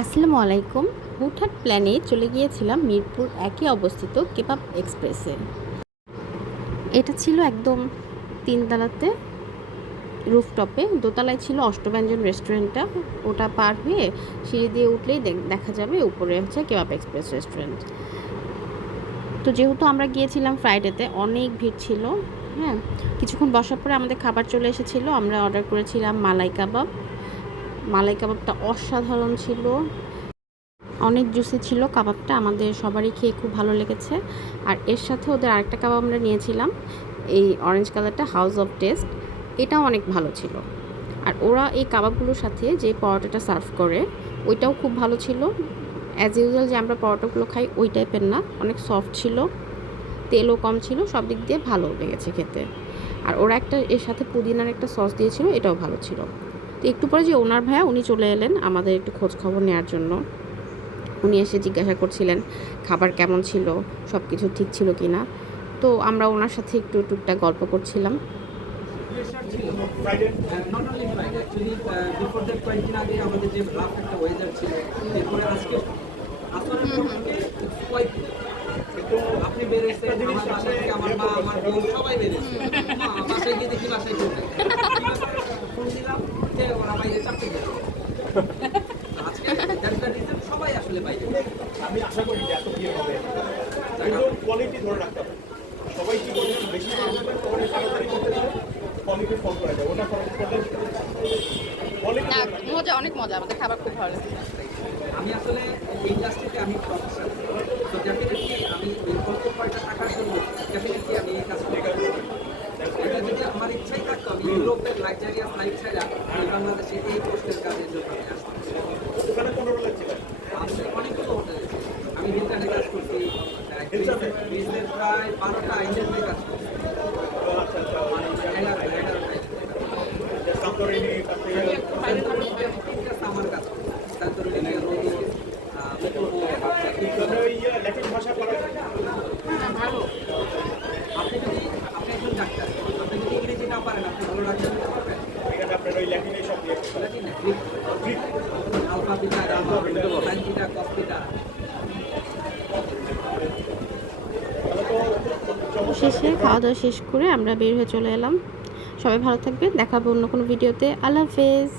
আসসালামু আলাইকুম। হুটহাট প্ল্যানে চলে গিয়েছিলাম মিরপুর একই অবস্থিত কেবাব এক্সপ্রেসে। এটা ছিল একদম ৩ তলাতে, রুফটপে। দোতলায় ছিল অষ্টব্যঞ্জন রেস্টুরেন্টটা। ওটা পার হয়ে সিঁড়ি দিয়ে উঠলেই দেখা যাবে উপরে হচ্ছে কেবাব এক্সপ্রেস রেস্টুরেন্ট। তো যেহেতু আমরা গিয়েছিলাম ফ্রাইডেতে, অনেক ভিড় ছিল। হ্যাঁ, কিছুক্ষণ বসার পরে আমাদের খাবার চলে এসেছিলো। আমরা অর্ডার করেছিলাম মালাই কাবাব। মালাই কাবাবটা অসাধারণ ছিল, অনেক জুসি ছিল কাবাবটা। আমাদের সবারই খেয়ে খুব ভালো লেগেছে। আর এর সাথে ওদের আরেকটা কাবাব আমরা নিয়েছিলাম, এই অরেঞ্জ কালারটা, হাউস অফ টেস্ট। এটাও অনেক ভালো ছিল। আর ওরা এই কাবাবগুলোর সাথে যে পরোটাটা সার্ভ করে ওইটাও খুব ভালো ছিল। অ্যাজ ইউজুয়াল যে আমরা পরোটাগুলো খাই ওই টাইপের না, অনেক সফট ছিল, তেলও কম ছিল, সব দিক দিয়ে ভালো লেগেছে খেতে। আর ওরা একটা এর সাথে পুদিনার একটা সস দিয়েছিল, এটাও ভালো ছিল। তো একটু পরে যে ওনার ভাইয়া উনি চলে এলেন আমাদের একটু খোঁজ খবর নেওয়ার জন্য। উনি এসে জিজ্ঞাসা করছিলেন খাবার কেমন ছিল, সব কিছু ঠিক ছিল কি না। তো আমরা ওনার সাথে একটু টুকটাক গল্প করছিলাম। আপনি বেড়েছেন, আমার বাসা থেকে আমার মা, আমার বোন সবাই বেড়েছে। বাসায় গিয়ে দেখি বাসায় ঢুকে ফোন দিলাম যে ওরা বাইরে চাপতে গেল। আজকে সবাই আসলে বাইরে। আমি আশা করি যে এত ভিড় হবে, কোয়ালিটি ধরে রাখতে হবে। সবাই কি করে বেশি তাড়াতাড়ি করতে চায়, কোয়ালিটি ফলো করা যায়, ওটা ফলো করলে না, মজা, অনেক মজা, আমাদের খাবার খুব ভালো লেগেছে। আমি আসলে ইন্ডাস্ট্রিতে আমি প্রফেশনাল, তো ডেফিনেটলি আমি এই অল্প কয়টা টাকার জন্য ডেফিনেটলি আমি এই কাজ করতে পারি। এটা যদি আমার ইচ্ছাই থাকতো আমি ইউরোপের লাক্সারিয়াস লাইফ ছাড়া এই বাংলাদেশে এই পোস্টের কাজের জন্য আমি আসতাম। ওখানে 15 লাখ ছিল। আমি অনেকগুলো হোটেল, আমি হিলটনে কাজ করছি, বিজনেস প্রায় 12টা ইন্ডাস্ট্রি কাজ করছি। আচ্ছা আচ্ছা, মানে 11টায় সান্তরিনি আমার কাজ করছি। তারপরে ল্যাটিন ভাষা পড়া ভালো। আপনি একজন ডাক্তার, আপনি যদি ইংরেজি না পারেন আপনি ভালো ডাক্তার হতে পারবেন। এখানে আপনার ওই ল্যাটিনে সব দিয়ে ল্যাটিনে Greek, alpha beta gamma sine beta cos beta. শেষে খাওয়া দাওয়া শেষ করে আমরা বের হয়ে চলে এলাম। সবাই ভালো থাকবেন, দেখা হবে অন্য কোনো ভিডিওতে। আল্লাহ হাফেজ।